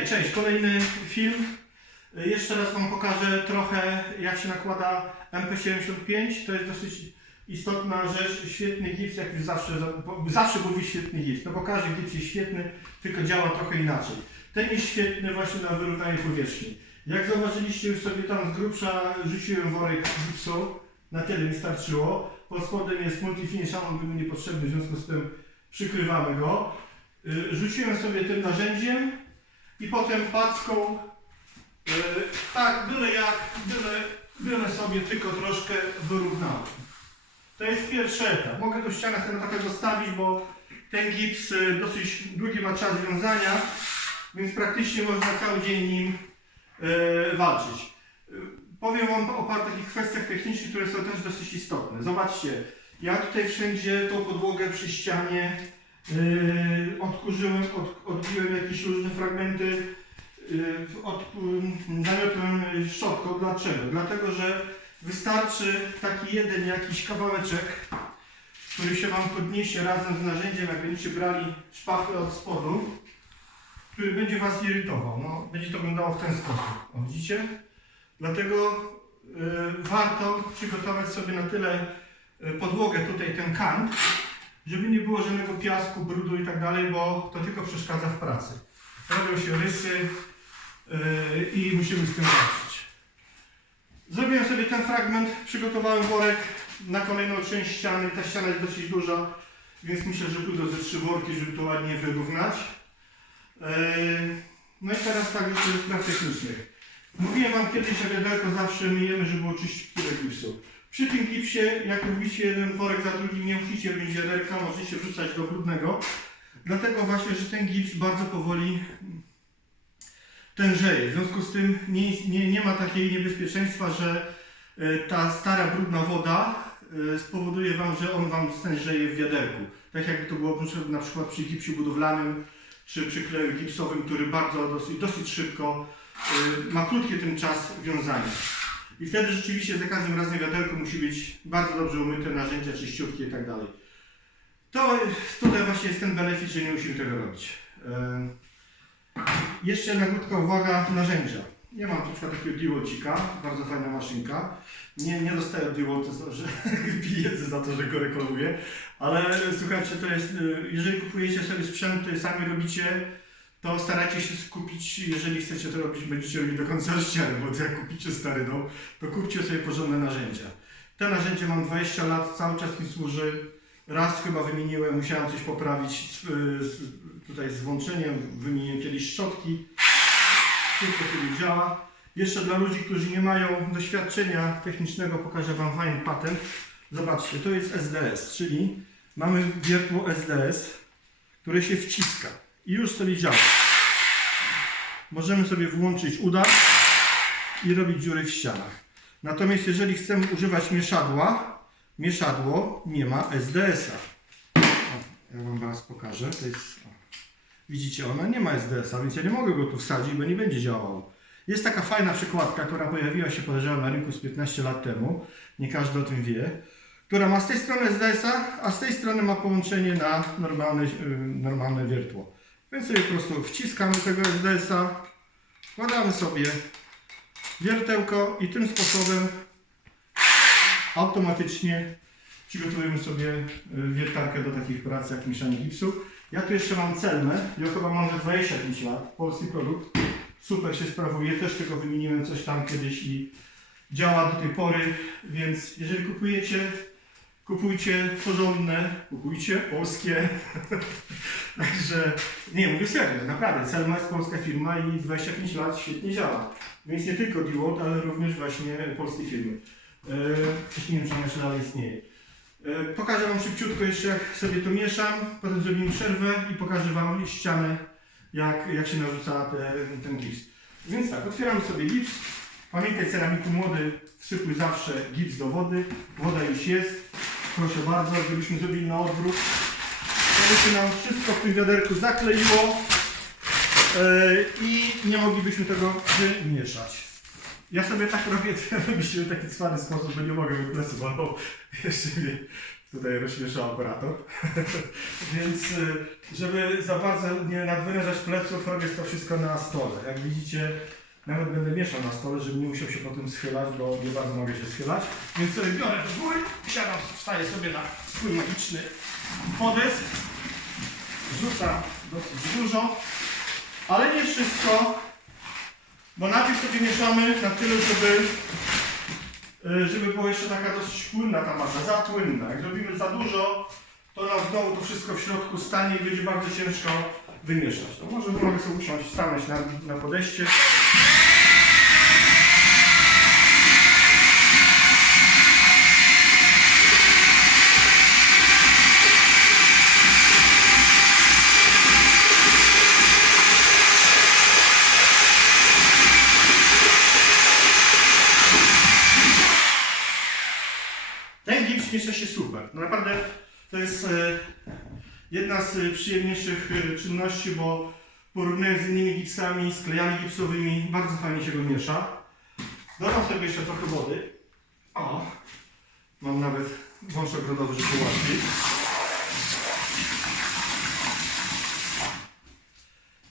cześć, kolejny film. Jeszcze raz Wam pokażę trochę jak się nakłada MP75. To jest dosyć istotna rzecz. Świetny gips, jak już zawsze, zawsze mówi świetny gips. No bo każdy gips jest świetny, tylko działa trochę inaczej. Ten jest świetny właśnie na wyrównanie powierzchni. Jak zauważyliście już sobie tam z grubsza rzuciłem worek gipsu. Na tyle mi starczyło. Pod spodem jest multifinish, on był niepotrzebny, w związku z tym przykrywamy go. Y, Rzuciłem sobie tym narzędziem i potem packą, y, tak, byle jak, byle, byle sobie tylko troszkę wyrównałem. To jest pierwszy etap. Mogę tu ścianę sobie na taką zostawić, bo ten gips y, dosyć długi ma czas wiązania, więc praktycznie można cały dzień nim y, walczyć. Powiem Wam o paru takich kwestiach technicznych, które są też dosyć istotne. Zobaczcie, ja tutaj wszędzie tą podłogę przy ścianie Yy, odkurzyłem, od, odbiłem jakieś różne fragmenty, yy, od, yy, zamiotłem szczotką. Dlaczego? Dlatego, że wystarczy taki jeden jakiś kawałeczek, który się Wam podniesie razem z narzędziem, jak będziecie brali szpachlę od spodu, który będzie Was irytował. No, będzie to wyglądało w ten sposób. O, widzicie? Dlatego yy, warto przygotować sobie na tyle yy, podłogę, tutaj ten kant, żeby nie było żadnego piasku, brudu i tak dalej, bo to tylko przeszkadza w pracy. Robią się rysy yy, i musimy z tym walczyć. Zrobiłem sobie ten fragment, przygotowałem worek na kolejną część ściany. Ta ściana jest dosyć duża, więc myślę, że pójdą ze trzy worki, żeby to ładnie wyrównać. Yy, no i teraz tak już do technicznych. Mówiłem Wam kiedyś, że wiaderko zawsze myjemy, żeby oczyścić płynę gipsu. Przy tym gipsie, jak robicie jeden worek za drugim, nie musicie robić wiaderka, możecie wrzucać do brudnego. Dlatego właśnie, że ten gips bardzo powoli tężeje. W związku z tym nie, nie, nie ma takiej niebezpieczeństwa, że e, ta stara, brudna woda e, spowoduje Wam, że on Wam stężeje w wiaderku. Tak jakby to było na przykład- na przykład przy gipsie budowlanym, czy przy kleju gipsowym, który bardzo, dosyć, dosyć szybko e, ma krótki ten czas wiązania. I wtedy rzeczywiście za każdym razem wiaderko musi być bardzo dobrze umyte, narzędzia czyściutkie i tak dalej. To tutaj właśnie jest ten benefit, że nie musimy tego robić. Jeszcze jedna krótka uwaga, narzędzia. Ja mam na przykład takiego Diwolcika, bardzo fajna maszynka. Nie, nie dostaję za- że pieniędzy za to, że go reklamuję, ale słuchajcie, to jest, y, jeżeli kupujecie sobie sprzęty, sami robicie, to starajcie się skupić, jeżeli chcecie to robić, będziecie robić do końca życia, bo jak kupicie stary dom, to kupcie sobie porządne narzędzia. Te narzędzie mam 20 lat, cały czas mi służy. Raz chyba wymieniłem, musiałem coś poprawić z, z, tutaj z włączeniem, wymieniłem kiedyś szczotki. Wszystko sobie działa. Jeszcze dla ludzi, którzy nie mają doświadczenia technicznego, pokażę Wam fajny patent. Zobaczcie, to jest SDS, czyli mamy wiertło SDS, które się wciska i już sobie działa. Możemy sobie włączyć udar i robić dziury w ścianach. Natomiast jeżeli chcemy używać mieszadła, mieszadło nie ma SDS-a. Ja Wam teraz pokażę. To jest, o. Widzicie, ona nie ma SDS-a, więc ja nie mogę go tu wsadzić, bo nie będzie działało. Jest taka fajna przykładka, która pojawiła się podejrzewam na rynku z 15 lat temu. Nie każdy o tym wie. Która ma z tej strony SDS-a, a z tej strony ma połączenie na normalne, yy, normalne wiertło. Więc sobie po prostu wciskamy tego SDS-a, wkładamy sobie wiertełko i tym sposobem automatycznie przygotujemy sobie y, wiertarkę do takich prac jak mieszanie gipsu. Ja tu jeszcze mam celmę, ja chyba mam za 25 lat, polski produkt, super się sprawuje, też tylko wymieniłem coś tam kiedyś i działa do tej pory, więc jeżeli kupujecie, kupujcie porządne, kupujcie polskie, także nie, mówię serio, naprawdę, Celma jest polska firma i 25 lat świetnie działa. Więc nie tylko Deloitte, ale również właśnie polskie firmy. Też nie wiem, czy ona jeszcze dalej istnieje. Eee, Pokażę Wam szybciutko jeszcze, jak sobie to mieszam. Potem zrobimy przerwę i pokażę Wam ścianę, jak, jak się narzuca te, ten gips. Więc tak, otwieramy sobie gips. Pamiętaj, ceramiku młody, wsypuj zawsze gips do wody. Woda już jest. Proszę bardzo, żebyśmy zrobili na odwrót. Żeby się nam wszystko w tym wiaderku zakleiło. Yy, i nie moglibyśmy tego wymieszać. Ja sobie tak robię, żebyście w taki cwany sposób, bo nie mogę plecy bolą. Jeszcze mnie Tutaj rozśmieszał operator. Więc y, żeby za bardzo nie nadwyrężać pleców, robię to wszystko na stole. Jak widzicie, nawet będę mieszał na stole, żeby nie musiał się potem schylać, bo nie bardzo mogę się schylać. Więc sobie biorę do góry, siadam, wstaję sobie na swój magiczny podest. Rzucam dosyć dużo, ale nie wszystko, bo najpierw sobie mieszamy na tyle, żeby y, żeby była jeszcze taka dosyć płynna ta masa, za płynna. Jak zrobimy za dużo, to nam znowu to wszystko w środku stanie i będzie bardzo ciężko wymieszać. To może mogę sobie usiąść, stanąć na, na podejście. Ten gips miesza się super. No naprawdę to jest e, jedna z e, przyjemniejszych e, czynności, bo porównując z innymi gipsami, z klejami gipsowymi, bardzo fajnie się go miesza. Dodam sobie jeszcze trochę wody. O! Mam nawet wąż ogrodowy, żeby łatwiej.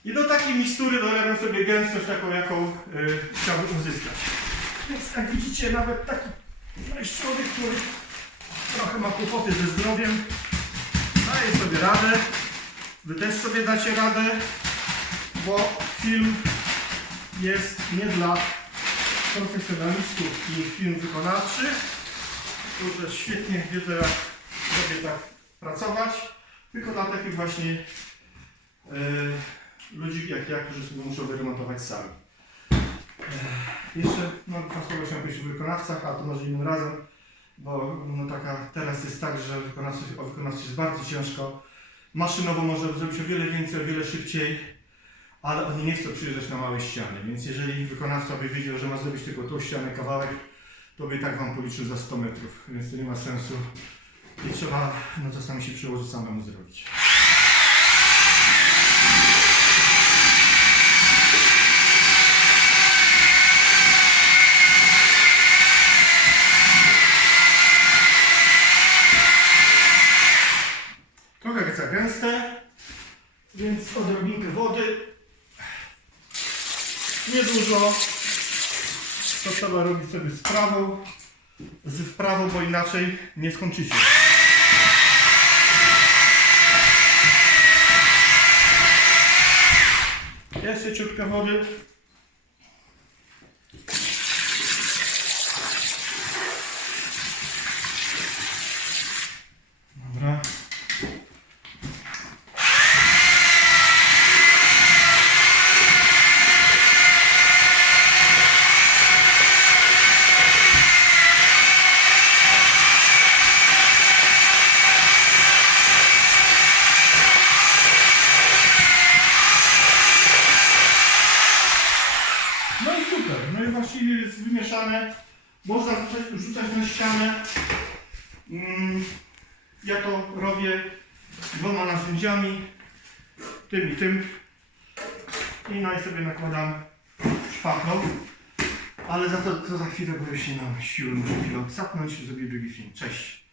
I do takiej mikstury dolewam sobie gęstość taką, jaką y, chciałbym uzyskać. Więc jak widzicie, nawet taki człowiek, który trochę ma kłopoty ze zdrowiem, daje sobie radę. Wy też sobie dacie radę, bo film jest nie dla profesjonalistów i film wykonawczy, którzy świetnie wiedzą jak sobie tak pracować, tylko dla takich właśnie e, ludzi jak ja, którzy sobie muszą wyremontować sami. E, jeszcze mam słowa chciałem powiedzieć o wykonawcach, a to może innym razem, bo no taka, teraz jest tak, że wykonawcy, o wykonawcy jest bardzo ciężko. Maszynowo można zrobić o wiele więcej, o wiele szybciej, ale oni nie chcą przyjeżdżać na małe ściany, więc jeżeli wykonawca by wiedział, że ma zrobić tylko tą ścianę kawałek, to by i tak Wam policzył za 100 metrów, więc to nie ma sensu i trzeba no czasami się przyłożyć samemu zrobić. Trochę za gęste, więc odrobinkę wody. Niedużo. To trzeba robić sobie z prawą, z wprawą, bo inaczej nie skończycie. Jeszcze ciutka wody. Dobra. No i super, no i właściwie jest wymieszane. Można rzucać, rzucać na ścianę. Mm, ja to robię dwoma narzędziami, tym i tym. I no i sobie nakładam szpachą. Ale za to, to za chwilę, bo już nie mam siły, muszę chwilę i zrobię drugi film. Cześć!